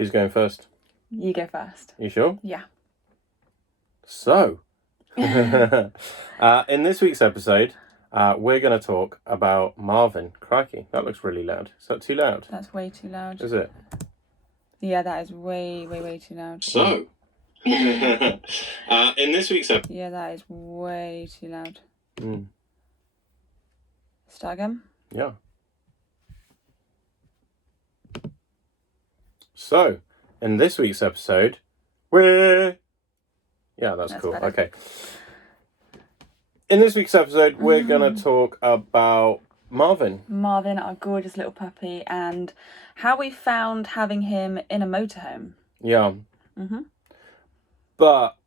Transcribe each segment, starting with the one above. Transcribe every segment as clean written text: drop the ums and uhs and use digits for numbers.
Who's going first? You go first. You sure? Yeah. So, in this week's episode, we're going to talk about Marvin. Crikey, that looks really loud. Is that too loud? That's way too loud. Is it? Yeah, that is way too loud. So, in this week's episode... Yeah, that is way too loud. Mm. Start again? Yeah. So, in this week's episode, we're... Yeah, that's cool. Better. Okay. In this week's episode, we're going to talk about Marvin. Marvin, our gorgeous little puppy, and how we found having him in a motorhome. Yeah. Mm-hmm. But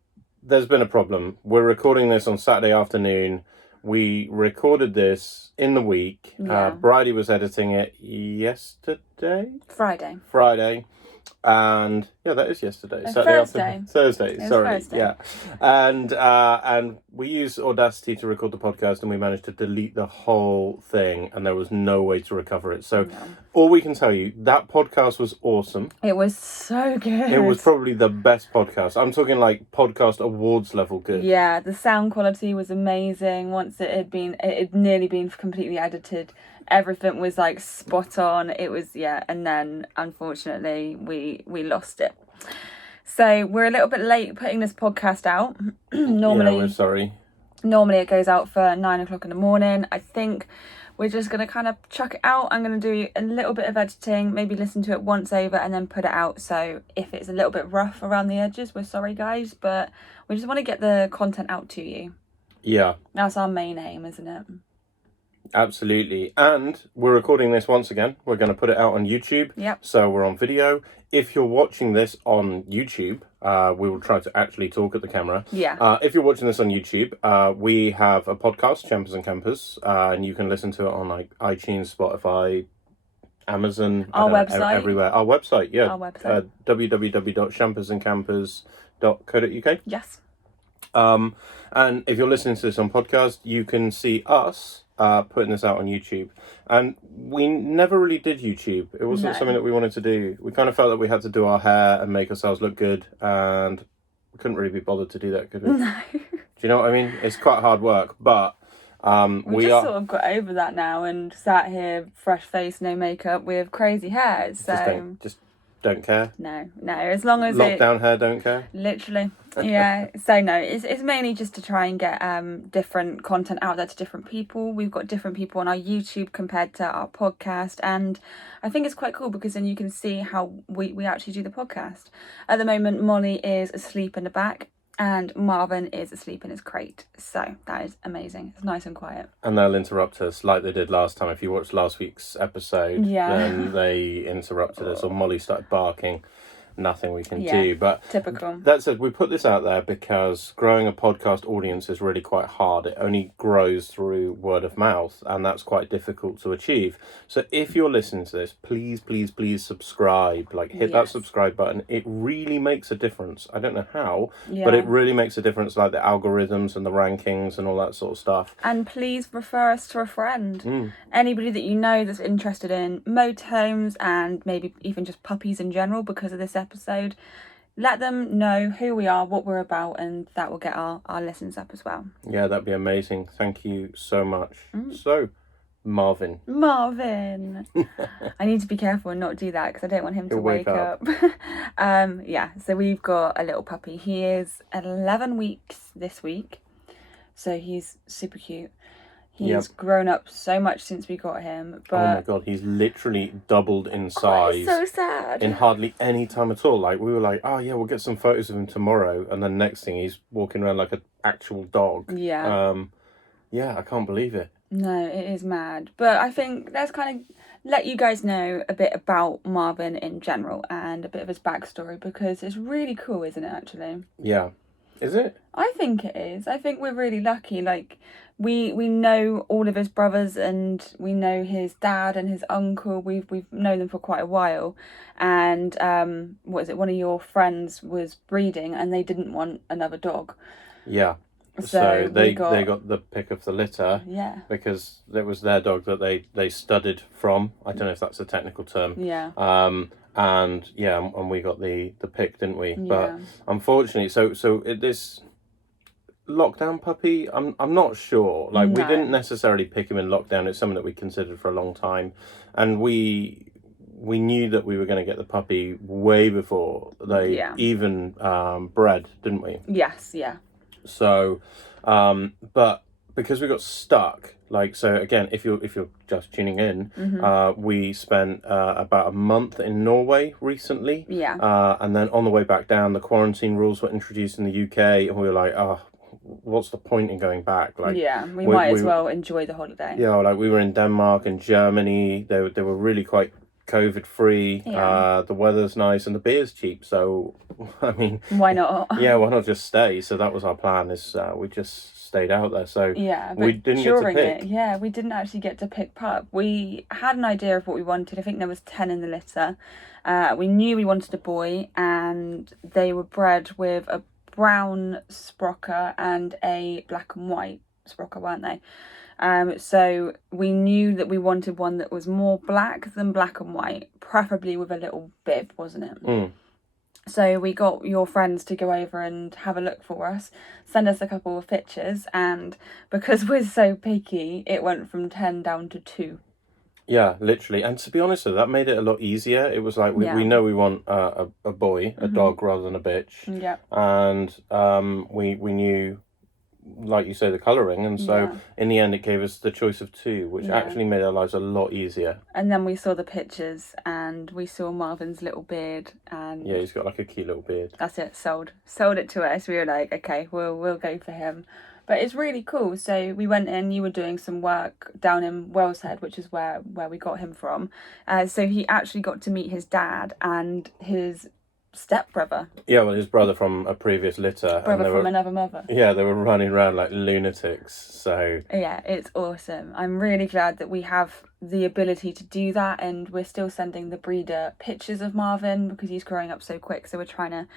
there's been a problem. We're recording this on Saturday afternoon. We recorded this in the week. Yeah. Bridie was editing it yesterday? Friday. And yeah, that is yesterday. Thursday. Sorry. Thursday. Yeah. And we used Audacity to record the podcast, and we managed to delete the whole thing, and there was no way to recover it. So all we can tell you, that podcast was awesome. It was so good. It was probably the best podcast. I'm talking like podcast awards level good. Yeah, the sound quality was amazing. Once it had nearly been completely edited. Everything was like spot on. It was, and then unfortunately we lost it. So we're a little bit late putting this podcast out. Normally, we're sorry. Normally it goes out for 9 o'clock in the morning. I think we're just going to kind of chuck it out. I'm going to do a little bit of editing, maybe listen to it once over and then put it out. So if it's a little bit rough around the edges, we're sorry guys, but we just want to get the content out to you. Yeah. That's our main aim, isn't it? Absolutely. And we're recording this once again. We're going to put it out on YouTube. Yep. So we're on video. If you're watching this on YouTube, we will try to actually talk at the camera. Yeah. If you're watching this on YouTube, we have a podcast, Champers and Campers, and you can listen to it on like iTunes, Spotify, Amazon, our website. Everywhere. Our website, yeah. Our website. www.champersandcampers.co.uk. Yes. And if you're listening to this on podcast, you can see us putting this out on YouTube. And we never really did YouTube. It wasn't something that we wanted to do. We kind of felt that we had to do our hair and make ourselves look good, and we couldn't really be bothered to do that, could we? No. Do you know what I mean? It's quite hard work, but we just sort of got over that now and sat here fresh face, no makeup, with crazy hair. So just don't care. No. As long as lockdown hair, don't care. Literally, yeah. So no, it's mainly just to try and get different content out there to different people. We've got different people on our YouTube compared to our podcast, and I think it's quite cool because then you can see how we actually do the podcast. At the moment, Molly is asleep in the back, and Marvin is asleep in his crate. So that is amazing. It's nice and quiet. And they'll interrupt us like they did last time. If you watched last week's episode, then they interrupted us, or Molly started barking. Nothing we can do, but typical. That said, we put this out there because growing a podcast audience is really quite hard. It only grows through word of mouth, and that's quite difficult to achieve. So if you're listening to this, please subscribe. Like, hit that subscribe button. It really makes a difference. I don't know how, but it really makes a difference, like the algorithms and the rankings and all that sort of stuff. And please refer us to a friend. Anybody that you know that's interested in motorhomes and maybe even just puppies in general because of this episode, let them know who we are, what we're about, and that will get our listens up as well. Yeah, that'd be amazing. Thank you so much. So, Marvin. I need to be careful and not do that because I don't want him to wake up. So we've got a little puppy. He is 11 weeks this week, so he's super cute. He's grown up so much since we got him. But oh my god, he's literally doubled in size. It's so sad. In hardly any time at all. Like, we were like, oh yeah, we'll get some photos of him tomorrow, and then next thing he's walking around like an actual dog. Yeah. I can't believe it. No, it is mad. But I think let's kind of let you guys know a bit about Marvin in general and a bit of his backstory, because it's really cool, isn't it, actually? Yeah. Is it? I think it is. I think we're really lucky. Like, we know all of his brothers, and we know his dad and his uncle. We've known them for quite a while. And one of your friends was breeding and they didn't want another dog. Yeah. So they got the pick of the litter. Yeah. Because it was their dog that they studied from. I don't know if that's a technical term. Yeah. And we got the pick, didn't we? Yeah. But unfortunately, this lockdown puppy, I'm not sure. Like, we didn't necessarily pick him in lockdown. It's something that we considered for a long time, and we knew that we were going to get the puppy way before they even bred, didn't we? Yes. Yeah. So, but because we got stuck, like, so again, if you're just tuning in, we spent about a month in Norway recently. Yeah. And then on the way back down, the quarantine rules were introduced in the UK, and we were like, oh, what's the point in going back? Like, we might as well enjoy the holiday. Yeah, like, we were in Denmark and Germany. They were really quite COVID free. The weather's nice and the beer's cheap, so I mean, why not? Yeah, why not just stay? So that was our plan, is we just stayed out there. So but we didn't get to pick. We didn't actually get to pick pup. We had an idea of what we wanted. I think there was 10 in the litter. We knew we wanted a boy, and they were bred with a brown Sprocker and a black and white Sprocker, weren't they? So we knew that we wanted one that was more black than black and white, preferably with a little bib, wasn't it? So we got your friends to go over and have a look for us, send us a couple of pictures, and because we're so picky, it went from 10 down to 2. Yeah, literally. And to be honest, that made it a lot easier. It was like, we know we want a boy, a dog rather than a bitch. Yeah. And we knew, like you say, the colouring, and so in the end it gave us the choice of 2, which actually made our lives a lot easier. And then we saw the pictures, and we saw Marvin's little beard, and he's got like a cute little beard. That's it, sold it to us. We were like, okay, we'll go for him. But it's really cool. So we went in, you were doing some work down in Wellshead, which is where we got him from. So he actually got to meet his dad and his stepbrother. Yeah, well, his brother from a previous litter. Brother from another mother. Yeah, they were running around like lunatics, so... Yeah, it's awesome. I'm really glad that we have the ability to do that, and we're still sending the breeder pictures of Marvin because he's growing up so quick, so we're trying to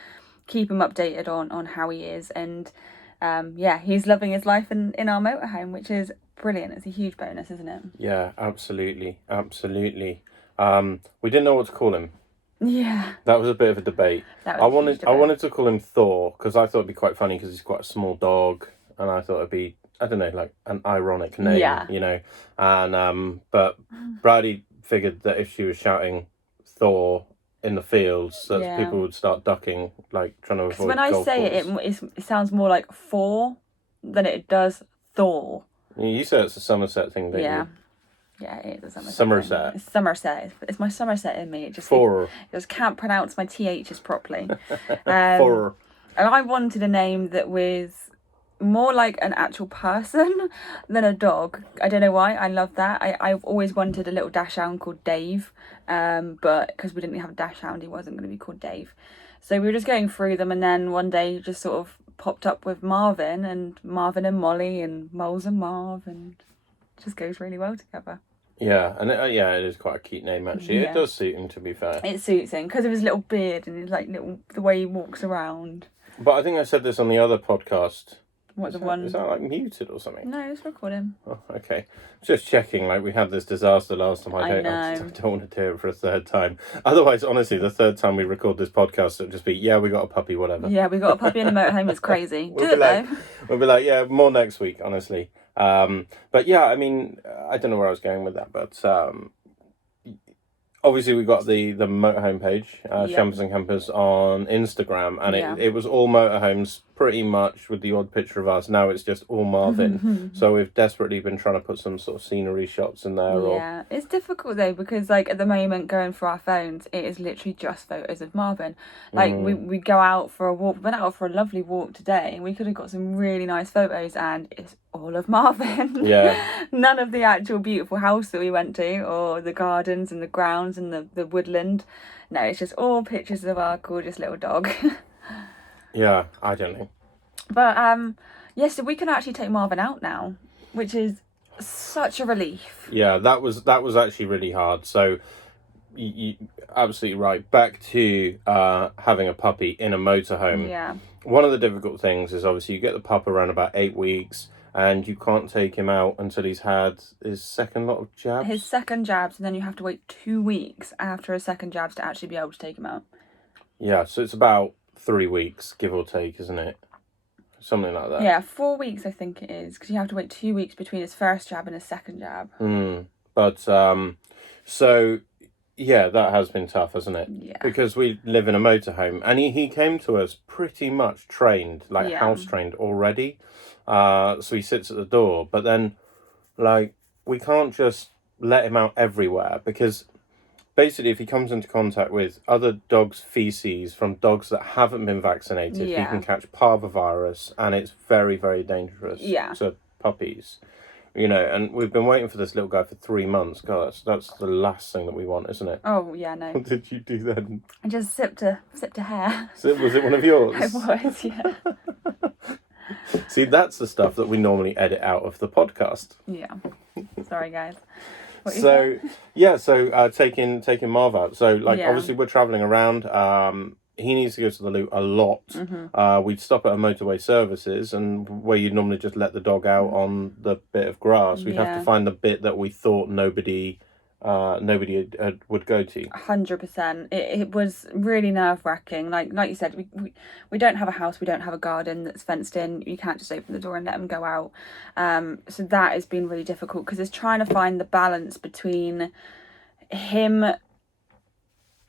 keep him updated on how he is, and he's loving his life in our motorhome, which is brilliant. It's a huge bonus, isn't it? Yeah, absolutely. We didn't know what to call him. Yeah, that was a bit of a debate. I wanted to call him Thor because I thought it'd be quite funny because he's quite a small dog, and I thought it'd be, I don't know, like an ironic name, you know. And but Brady figured that if she was shouting Thor in the fields, that people would start ducking, like trying to avoid. When I say it sounds more like four than it does Thor. You say it's a Somerset thing, don't you? Yeah, it is a Somerset. It's Somerset. It's my Somerset in me. It just can't pronounce my THs properly. And I wanted a name that was more like an actual person than a dog. I don't know why. I love that. I've always wanted a little dachshund called Dave, but because we didn't have a dachshund, he wasn't going to be called Dave. So we were just going through them, and then one day just sort of popped up with Marvin and Molly and Moles and Marv, and it just goes really well together. Yeah, and it is quite a cute name actually. It does suit him, to be fair. It suits him because of his little beard and his the way he walks around. But I think I said this on the other podcast. Is that like muted or something? No, it's recording. Oh, okay. Just checking. Like, we had this disaster last time. I don't want to do it for a third time. Otherwise, honestly, the third time we record this podcast, it'll just be, we got a puppy, whatever. Yeah, we got a puppy in the motorhome. It's crazy. We'll be like, more next week, honestly. But yeah, I mean, I don't know where I was going with that, but obviously we got the motorhome page, Shampers and Campers on Instagram, and it was all motorhomes pretty much, with the odd picture of us. Now it's just all Marvin. So we've desperately been trying to put some sort of scenery shots in there. Yeah, it's difficult though, because like at the moment, going through our phones, it is literally just photos of Marvin. Like we go out for a walk. We went out for a lovely walk today, and we could have got some really nice photos, and it's all of Marvin. Yeah. None of the actual beautiful house that we went to, or the gardens and the grounds and the woodland. No, it's just all pictures of our gorgeous little dog. Yeah, I don't know. But so we can actually take Marvin out now, which is such a relief. Yeah, that was actually really hard. So you absolutely right. Back to having a puppy in a motorhome. Yeah. One of the difficult things is obviously you get the pup around about 8 weeks, and you can't take him out until he's had his second lot of jabs. His second jabs, and then you have to wait 2 weeks after his second jabs to actually be able to take him out. Yeah, so it's about 3 weeks, give or take, isn't it? Something like that. Yeah, 4 weeks I think it is, because you have to wait 2 weeks between his first jab and his second jab. But, so, yeah, that has been tough, hasn't it? Yeah. Because we live in a motorhome, and he came to us pretty much trained, like house trained already. So he sits at the door, but then, like, we can't just let him out everywhere, because basically if he comes into contact with other dogs' feces from dogs that haven't been vaccinated, he can catch parvovirus, and it's very, very dangerous to puppies. You know, and we've been waiting for this little guy for 3 months. God, that's the last thing that we want, isn't it? Oh, yeah, no. What did you do then? I just sipped a hair. So was it one of yours? It was, yeah. See, that's the stuff that we normally edit out of the podcast. Yeah. Sorry, guys. So taking Marv out. So, like, obviously we're travelling around. He needs to go to the loo a lot. We'd stop at a motorway services, and where you'd normally just let the dog out on the bit of grass, we'd have to find the bit that we thought nobody would go to. 100%. It was really nerve-wracking. Like you said, we don't have a house, we don't have a garden that's fenced in. You can't just open the door and let them go out. So that has been really difficult, because it's trying to find the balance between him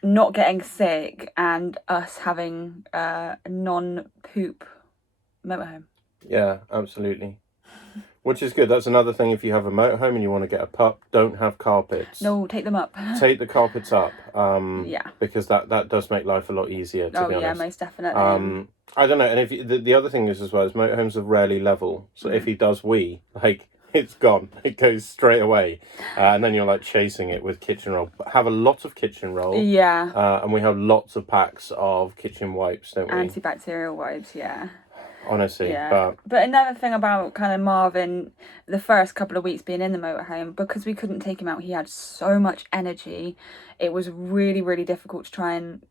not getting sick and us having a non-poop motorhome. Yeah, absolutely. Which is good. That's another thing. If you have a motorhome and you want to get a pup, don't have carpets. No, take them up. Take the carpets up. Because that does make life a lot easier, to be honest. Yeah, most definitely. I don't know. And if the other thing is as well is motorhomes are rarely level. So if he does wee, like, it's gone. It goes straight away. And then you're like chasing it with kitchen roll. Have a lot of kitchen roll. Yeah. And we have lots of packs of kitchen wipes, don't we? Antibacterial wipes, yeah. Honestly, but another thing about kind of Marvin, the first couple of weeks being in the motorhome, because we couldn't take him out, he had so much energy. It was really, really difficult to try and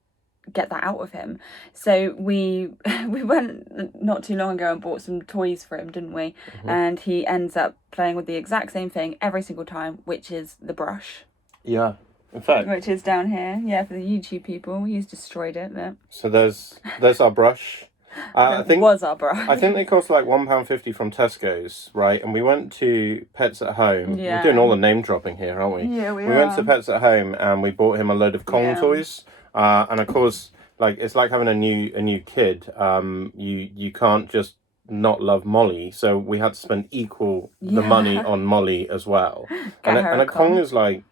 get that out of him. So we went not too long ago and bought some toys for him, didn't we? And he ends up playing with the exact same thing every single time, which is the brush. Yeah. In fact, which is down here. Yeah, for the YouTube people, he's destroyed it. Look. So there's our brush. I think was our brush. I think they cost like £1.50 from Tesco's, right? And we went to Pets at Home. We're doing all the name dropping here, aren't we? Yeah, we went to Pets at Home and we bought him a load of Kong toys. And of course, like, it's like having a new kid. You can't just not love Molly, so we had to spend equal the money on Molly as well. And a Kong is like,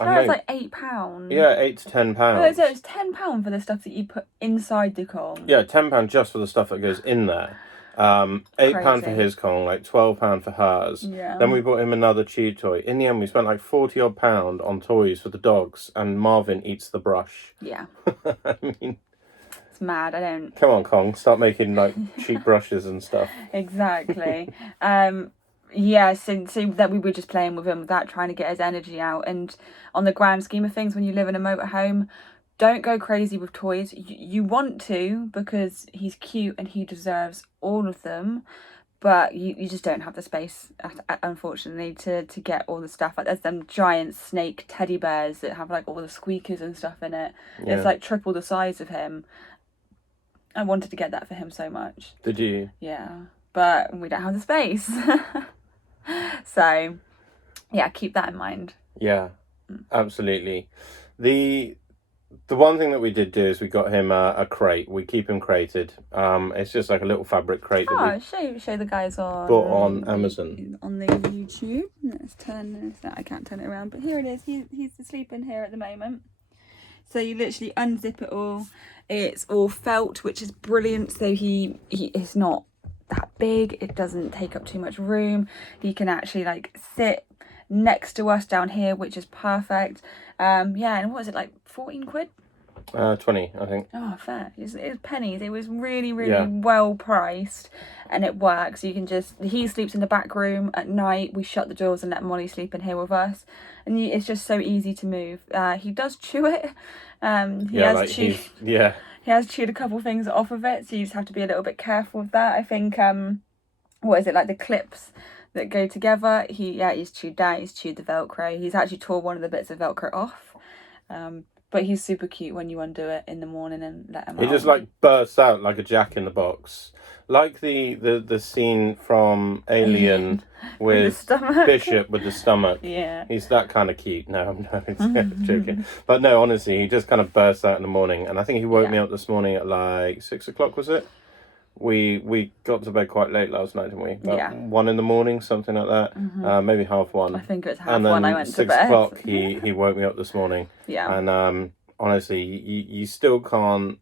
it's like £8. Yeah, £8 to £10. Oh, so it's £10 for the stuff that you put inside the Kong. Yeah, £10 just for the stuff that goes in there. £8 for his Kong, like £12 for hers. Yeah. Then we bought him another chew toy. In the end, we spent like £40 on toys for the dogs, and Marvin eats the brush. Yeah. I mean, it's mad. I don't. Come on, Kong, start making like cheap brushes and stuff. Exactly. Yeah, so that we were just playing with him, without trying to get his energy out. And on the grand scheme of things, when you live in a motorhome, don't go crazy with toys. You want to, because he's cute and he deserves all of them, but you just don't have the space, unfortunately, to get all the stuff. Like, there's them giant snake teddy bears that have like all the squeakers and stuff in it. Yeah. It's like triple the size of him. I wanted to get that for him so much. Did you? Yeah, but we don't have the space. So, yeah, keep that in mind. Yeah, absolutely. The one thing that we did do is we got him a crate. We keep him crated. It's just like a little fabric crate that we show the guys on bought on Amazon. On the YouTube. Let's turn this. I can't turn it around, but here it is. He's asleep in here at the moment. So you literally unzip it all. It's all felt, which is brilliant. So he is not that big. It doesn't take up too much room. He can actually like sit next to us down here, which is perfect. And what is it, like 14 quid? 20, I think. Oh, fair. It was pennies. It was really, really Yeah. well priced, and it works. You can he sleeps in the back room at night. We shut the doors and let Molly sleep in here with us, and it's just so easy to move. He does chew it. He has chewed a couple things off of it, so you just have to be a little bit careful with that. I think what is it, like the clips that go together? He's chewed that. He's chewed the Velcro. He's actually tore one of the bits of Velcro off. But he's super cute when you undo it in the morning and let him out. He just like bursts out like a Jack in the Box, like the scene from Alien with Bishop with the stomach. Yeah, he's that kind of cute. No, I'm joking. But no, honestly, he just kind of bursts out in the morning, and I think he woke me up this morning at like 6 o'clock. Was it? We got to bed quite late last night, didn't we? About 1 in the morning, something like that. Maybe 1:30. I think it was 1:30 I went to bed. 6 o'clock, he woke me up this morning. Yeah. And honestly, you still can't.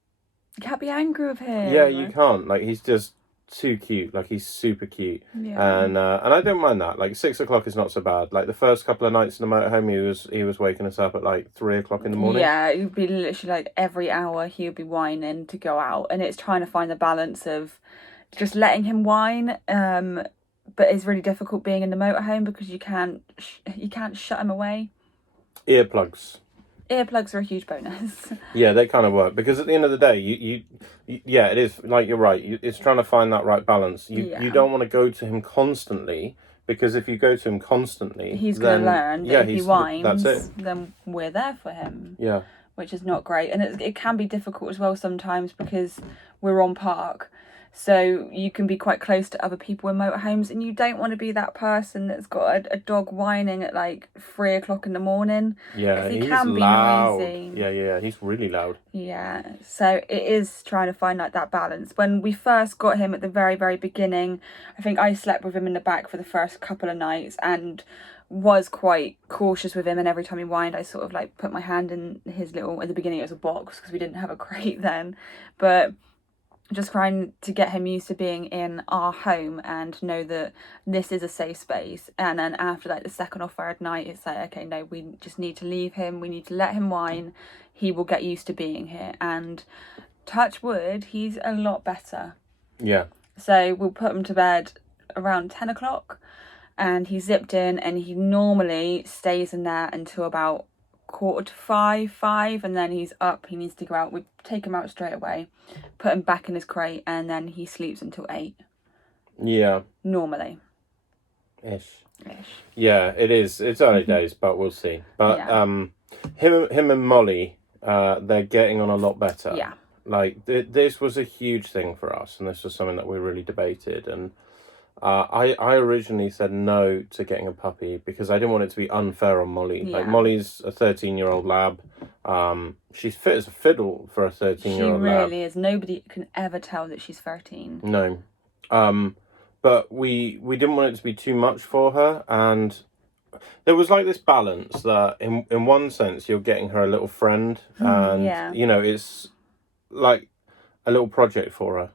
You can't be angry with him. Yeah, you can't. Like, he's just too cute. Like, he's super cute. Yeah. And I don't mind that. Like, 6 o'clock is not so bad. Like, the first couple of nights in the motorhome, he was waking us up at like 3 o'clock in the morning. Yeah, it would be literally like every hour he would be whining to go out, and it's trying to find the balance of just letting him whine. But it's really difficult being in the motorhome because you can't shut him away. Earplugs are a huge bonus. Yeah, they kind of work, because at the end of the day, you it is, like, you're right, it's trying to find that right balance. You don't want to go to him constantly, because if you go to him constantly, he's going to learn that if he whines, that's it. Then we're there for him. Yeah. Which is not great, and it can be difficult as well sometimes because we're on park. So you can be quite close to other people in motorhomes, and you don't want to be that person that's got a dog whining at like 3 o'clock in the morning. Yeah, he he's can be loud. noisy. Yeah, he's really loud. Yeah, so it is trying to find like that balance. When we first got him at the very, very beginning, I think I slept with him in the back for the first couple of nights and was quite cautious with him, and every time he whined I sort of like put my hand in his little, at the beginning it was a box because we didn't have a crate then, but just trying to get him used to being in our home and know that this is a safe space. And then after like the second or third night, it's like, okay, no, we just need to leave him. We need to let him whine. He will get used to being here. And touch wood, he's a lot better. Yeah. So we'll put him to bed around 10 o'clock and he's zipped in, and he normally stays in there until about 4:45, and then he's up. He needs to go out. We take him out straight away, put him back in his crate, and then he sleeps until 8. Yeah. Normally. Ish. Yeah, it is. It's early days, but we'll see. But him and Molly, they're getting on a lot better. Yeah. Like this was a huge thing for us, and this was something that we really debated. And I originally said no to getting a puppy because I didn't want it to be unfair on Molly. Yeah. Like, Molly's a 13-year-old lab. She's fit as a fiddle for a 13-year-old lab. She really is. Nobody can ever tell that she's 13. No. But we didn't want it to be too much for her, and there was like this balance that in one sense you're getting her a little friend, and you know, it's like a little project for her.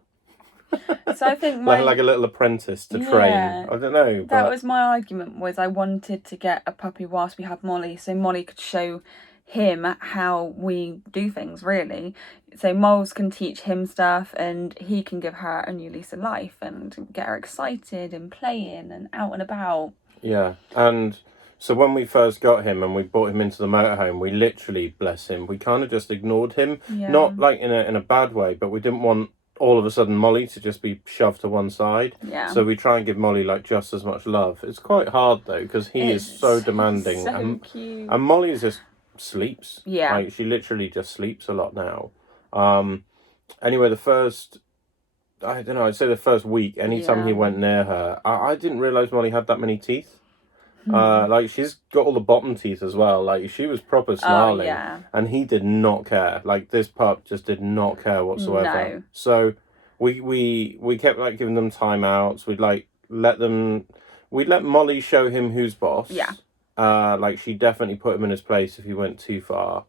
So I think like a little apprentice to train. I don't know. That was my argument, was I wanted to get a puppy whilst we had Molly, so Molly could show him how we do things, really. So Moles can teach him stuff, and he can give her a new lease of life and get her excited and playing and out and about. Yeah, and so when we first got him and we brought him into the motorhome, we literally, bless him, we kind of just ignored him. Yeah. Not like in a bad way, but we didn't want all of a sudden Molly to just be shoved to one side. Yeah. So we try and give Molly like just as much love. It's quite hard though, because he is so demanding. So cute. And Molly just sleeps. Yeah. Like, she literally just sleeps a lot now. Anyway, the first week, anytime he went near her, I didn't realise Molly had that many teeth. Like, she's got all the bottom teeth as well. Like, she was proper snarling. Oh, yeah. And he did not care. Like, this pup just did not care whatsoever. No. So we kept like giving them timeouts. We'd let Molly show him who's boss. Yeah. Like, she definitely put him in his place if he went too far.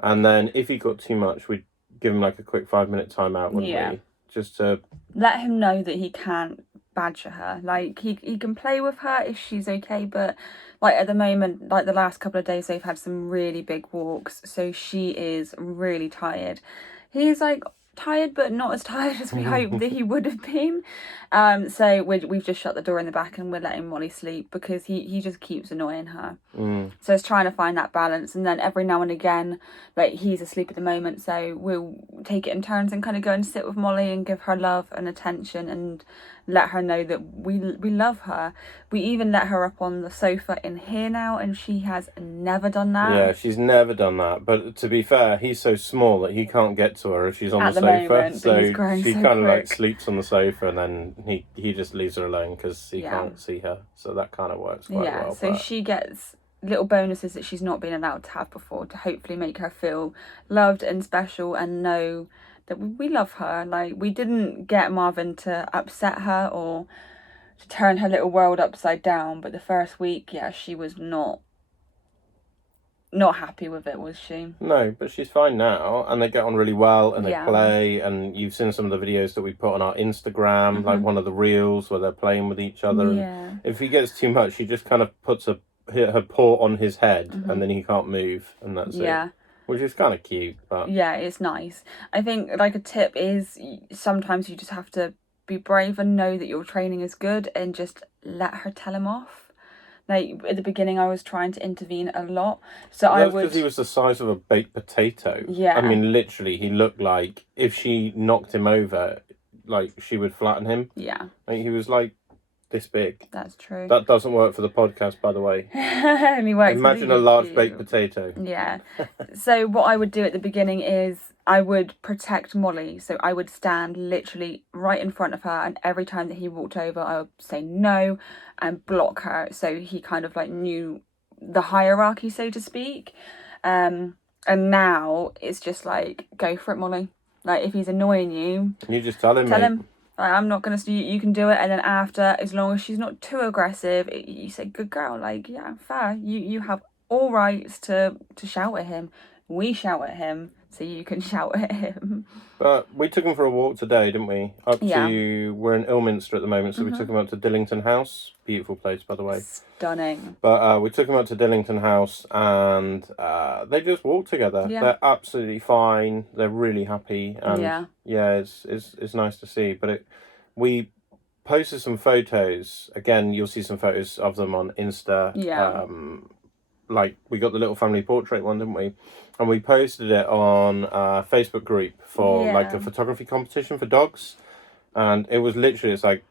And then if he got too much, we'd give him like a quick 5-minute timeout, wouldn't we? Just to let him know that he can't badger her. Like he can play with her if she's okay, but like at the moment, like the last couple of days, they've had some really big walks, so she is really tired. He's like tired, but not as tired as we hoped that he would have been. So we've just shut the door in the back and we're letting Molly sleep because he just keeps annoying her. So it's trying to find that balance, and then every now and again, like he's asleep at the moment, so we'll take it in turns and kind of go and sit with Molly and give her love and attention and let her know that we love her. We even let her up on the sofa in here now, and she has never done that. Yeah, she's never done that. But to be fair, he's so small that he can't get to her if she's on At the the sofa. moment, but he's growing she so kind of like quick. sleeps on the sofa, and then he just leaves her alone because he can't see her. So that kind of works quite well. Yeah, so she gets little bonuses that she's not been allowed to have before to hopefully make her feel loved and special and know that we love her. Like, we didn't get Marvin to upset her or to turn her little world upside down, but the first week, yeah, she was not happy with it, was she? No, but she's fine now, and they get on really well, and they Yeah. play, and you've seen some of the videos that we put on our Instagram, like one of the reels where they're playing with each other. Yeah. And if he gets too much, she just kind of puts her paw on his head, and then he can't move, and that's it. Which is kind of cute, but yeah, it's nice. I think like a tip is sometimes you just have to be brave and know that your training is good and just let her tell him off. Like at the beginning, I was trying to intervene a lot, so I would. Because he was the size of a baked potato. Yeah. I mean, literally, he looked like if she knocked him over, like she would flatten him. Yeah. Like, he was like this big. That's true. That doesn't work for the podcast, by the way. Only works. Imagine a large baked potato. Yeah. So what I would do at the beginning is I would protect Molly. So I would stand literally right in front of her, and every time that he walked over, I would say no and block her. So he kind of like knew the hierarchy, so to speak. And now it's just like, go for it, Molly. Like if he's annoying you, you just tell him. Like, I'm not gonna. You can do it, and then after, as long as she's not too aggressive, you say, "Good girl." Like, yeah, fair. You have all rights to shout at him. We shout at him, so you can shout at him. But we took him for a walk today, didn't we? We're in Ilminster at the moment, so we took him up to Dillington House. Beautiful place, by the way. Stunning. But we took him up to Dillington House, and they just walked together. Yeah. They're absolutely fine. They're really happy, and it's nice to see. But we posted some photos. Again, you'll see some photos of them on Insta. Yeah. Like we got the little family portrait one, didn't we? And we posted it on a Facebook group for like a photography competition for dogs, and it was literally it's like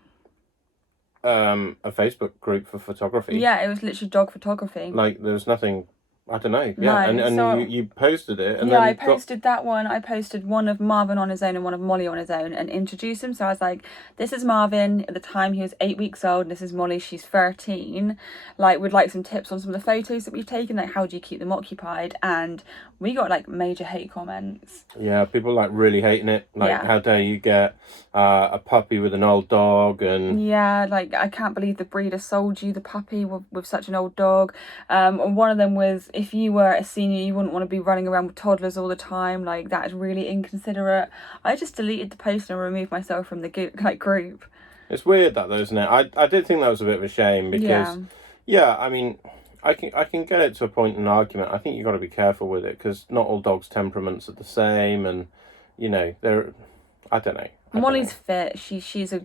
a Facebook group for photography. Yeah, it was literally dog photography. Like there was nothing. I don't know. Yeah, no, and so, you posted it. And yeah, I posted that one. I posted one of Marvin on his own and one of Molly on his own and introduced him. So I was like, this is Marvin. At the time, he was 8 weeks old. This is Molly. She's 13. Like, would like some tips on some of the photos that we've taken. Like, how do you keep them occupied? And we got, like, major hate comments. Yeah, people, like, really hating it. Like, how dare you get a puppy with an old dog? And yeah, like, I can't believe the breeder sold you the puppy with such an old dog. And one of them was, if you were a senior, you wouldn't want to be running around with toddlers all the time. Like, that is really inconsiderate. I just deleted the post and removed myself from the group. It's weird that though, isn't it? I did think that was a bit of a shame because, I mean, I can get it to a point in an argument. I think you've got to be careful with it because not all dogs' temperaments are the same, and you know I don't know. Molly's fit. She's a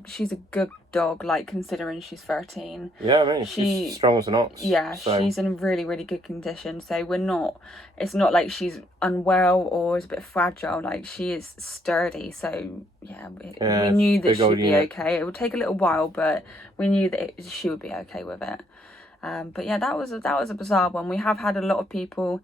good dog. Like considering she's 13. Yeah, I mean she's strong as an ox. Yeah, so. She's in really really good condition. So we're not. It's not like she's unwell or is a bit fragile. Like she is sturdy. So we knew that she'd be okay. It would take a little while, but we knew that she would be okay with it. But yeah, that was a bizarre one. We have had a lot of people.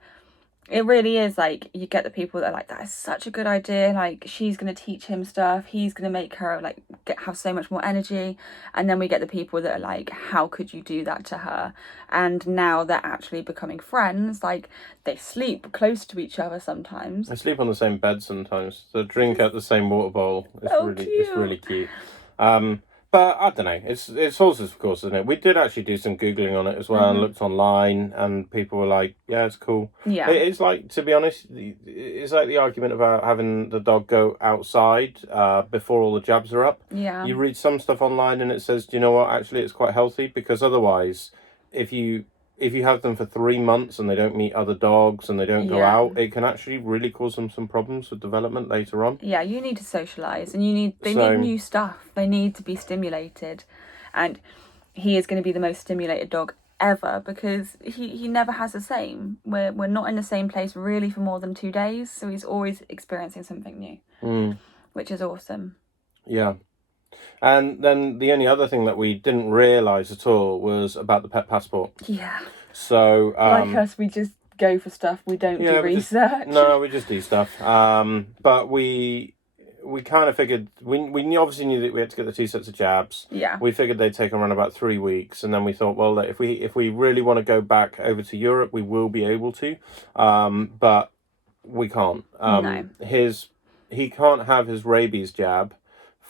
It really is like you get the people that are like, that is such a good idea. Like she's gonna teach him stuff. He's gonna make her like have so much more energy. And then we get the people that are like, how could you do that to her? And now they're actually becoming friends. Like they sleep close to each other sometimes. They sleep on the same bed sometimes. They drink out the same water bowl. It's really cute. But I don't know. It's horses, of course, isn't it? We did actually do some Googling on it as well and looked online, and people were like, yeah, it's cool. Yeah. It's like, to be honest, it's like the argument about having the dog go outside before all the jabs are up. Yeah. You read some stuff online and it says, do you know what, actually it's quite healthy, because otherwise, if you have them for 3 months and they don't meet other dogs and they don't go out, it can actually really cause them some problems with development later on. Yeah, you need to socialise, and they need new stuff. They need to be stimulated, and he is going to be the most stimulated dog ever, because he never has the same. We're not in the same place really for more than 2 days, so he's always experiencing something new, which is awesome. Yeah. And then the only other thing that we didn't realise at all was about the pet passport. Yeah. So like us, we just go for stuff. We don't do research. We just do stuff. But we kind of figured we obviously knew that we had to get the 2 sets of jabs. Yeah. We figured they'd take around about 3 weeks, and then we thought, well, if we really want to go back over to Europe, we will be able to, but we can't. No. He can't have his rabies jab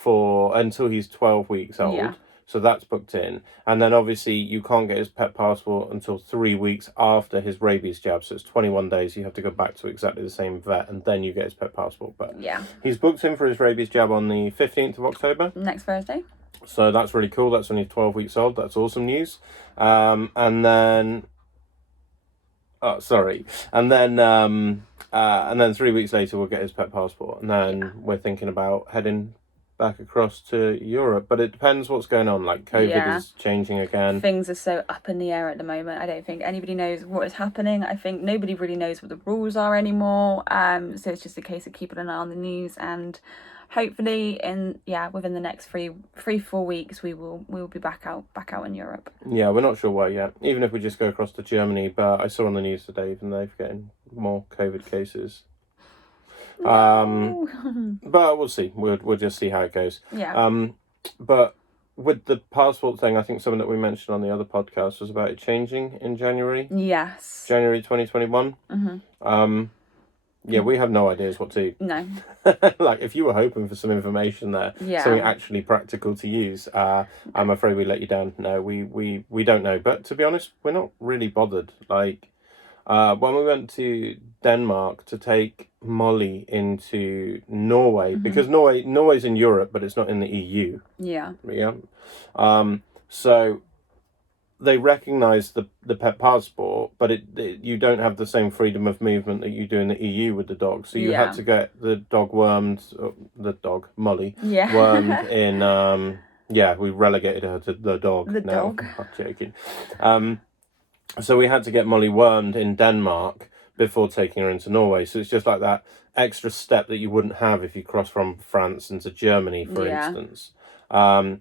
until he's 12 weeks old. Yeah. So that's booked in. And then obviously you can't get his pet passport until 3 weeks after his rabies jab. So it's 21 days. You have to go back to exactly the same vet and then you get his pet passport. But he's booked in for his rabies jab on the 15th of October. Next Thursday. So that's really cool. That's only 12 weeks old. That's awesome news. And then 3 weeks later we'll get his pet passport. And then we're thinking about heading back across to Europe, but it depends what's going on. Like COVID is changing again. Things are so up in the air at the moment. I don't think anybody knows what is happening. I think nobody really knows what the rules are anymore. So it's just a case of keeping an eye on the news, and hopefully within the next 3-4 weeks we will be back out in Europe. Yeah, we're not sure why yet. Even if we just go across to Germany, but I saw on the news today even they're getting more COVID cases. No. But we'll see. We'll just see how it goes. Yeah. But with the passport thing, I think something that we mentioned on the other podcast was about it changing in January. Yes. January 2021. Yeah, we have no ideas what to. No. Like, if you were hoping for some information there, something actually practical to use, I'm afraid we let you down. No, we don't know. But to be honest, we're not really bothered. Like, when we went to Denmark to take Molly into Norway, because Norway's in Europe, but it's not in the EU. Yeah. Yeah. So they recognise the pet passport, but you don't have the same freedom of movement that you do in the EU with the dog. So you had to get the dog Molly, wormed in. We relegated her to the dog. The dog. I'm not joking. So we had to get Molly wormed in Denmark before taking her into Norway. So it's just like that extra step that you wouldn't have if you cross from France into Germany, for instance. And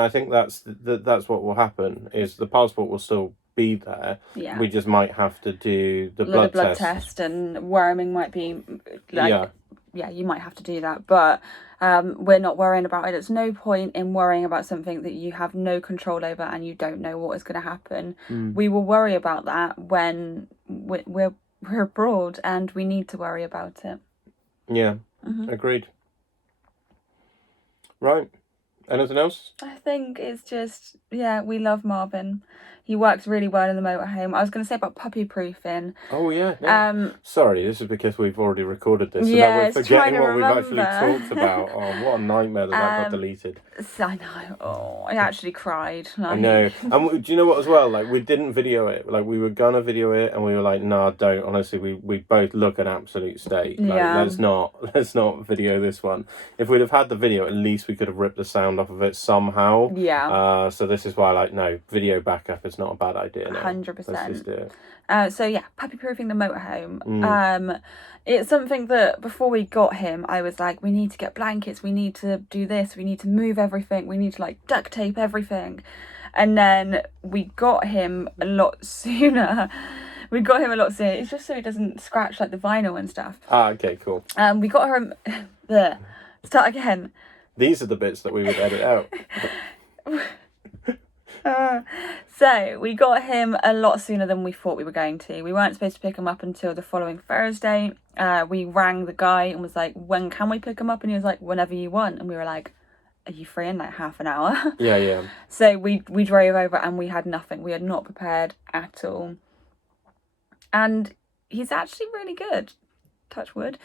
I think that's what will happen, is the passport will still be there. Yeah. We just might have to do the blood test, and worming might be you might have to do that, but we're not worrying about it. There's no point in worrying about something that you have no control over and you don't know what is going to happen. We will worry about that when we're abroad, and we need to worry about it. Yeah, agreed. Right. Anything else? I think it's just, we love Marvin. He works really well in the motorhome. I was going to say about puppy proofing. Oh, yeah. No. Sorry, this is because we've already recorded this. So yeah, now we're forgetting what we've actually talked remember. about. Oh, what a nightmare that got deleted. I know. Oh, I actually cried. I know. And do you know what as well? Like, we didn't video it. Like, we were going to video it and we were like, nah, don't. Honestly, we both look an absolute state. Like, let's not video this one. If we'd have had the video, at least we could have ripped the sound off of it somehow. Yeah. So this is why, no, video backup is not a bad idea now. 100%. Let's just do it. Puppy proofing the motorhome. It's something that before we got him, I was like, we need to get blankets, we need to do this, we need to move everything, we need to duct tape everything. And then we got him a lot sooner. It's just so he doesn't scratch the vinyl and stuff. Okay, cool. We got him. Start again. These are the bits that we would edit out. So we got him a lot sooner than we thought we were going to. We weren't supposed to pick him up until the following Thursday. We rang the guy and was like, when can we pick him up? And he was like, whenever you want. And we were like, are you free in like half an hour? Yeah. So we drove over and we had nothing. We had not prepared at all. And he's actually really good. Touch wood.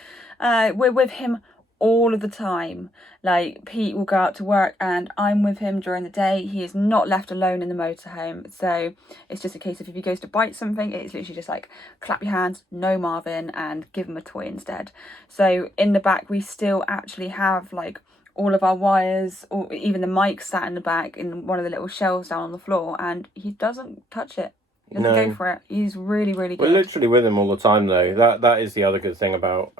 We're with him all of the time. Like, Pete will go out to work and I'm with him during the day. He is not left alone in the motorhome. So it's just a case of if he goes to bite something, it's literally just like clap your hands, no Marvin, and give him a toy instead. So in the back we still actually have like all of our wires, or even the mic sat in the back in one of the little shelves down on the floor, and he doesn't touch it. He doesn't go for it. He's really, really good. We're literally with him all the time, though. That is the other good thing about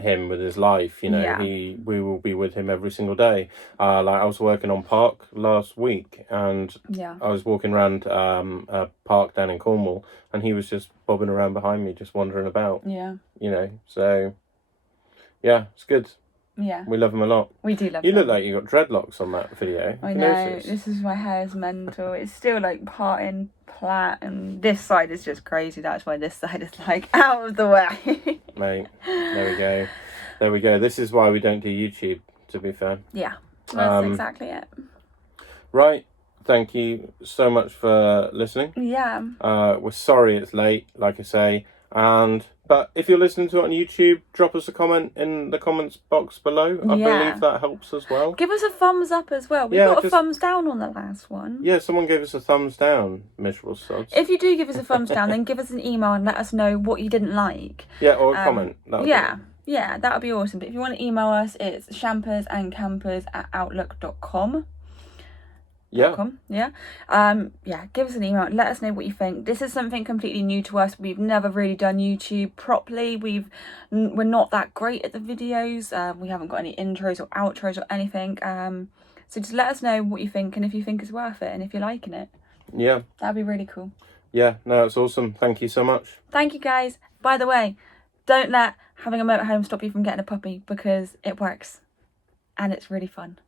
him with his life. You know, we will be with him every single day. Like, I was working on Park last week, and I was walking around a park down in Cornwall, and he was just bobbing around behind me, just wandering about. Yeah. You know, so yeah, it's good. Yeah. We love him a lot. We do love him. You look like you got dreadlocks on that video. I know. This is my hair's mental. It's still like parting plait, and this side is just crazy. That's why this side is like out of the way. Mate, there we go. This is why we don't do YouTube, to be fair. Yeah, that's exactly it. Right. Thank you so much for listening. Yeah. We're sorry it's late, like I say. But if you're listening to it on YouTube, drop us a comment in the comments box below. I believe that helps as well. Give us a thumbs up as well. We got a thumbs down on the last one. Yeah, someone gave us a thumbs down, miserable sods. If you do give us a thumbs down, then give us an email and let us know what you didn't like. Yeah, or a comment. Yeah, that would be awesome. But if you want to email us, it's shampersandcampers@outlook.com. Yeah. Give us an email. Let us know what you think. This is something completely new to us. We've never really done YouTube properly. We're not that great at the videos. We haven't got any intros or outros or anything. So just let us know what you think and if you think it's worth it and if you're liking it. Yeah. That'd be really cool. Yeah, no, it's awesome. Thank you so much. Thank you, guys. By the way, don't let having a motorhome stop you from getting a puppy, because it works and it's really fun.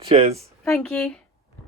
Cheers. Thank you.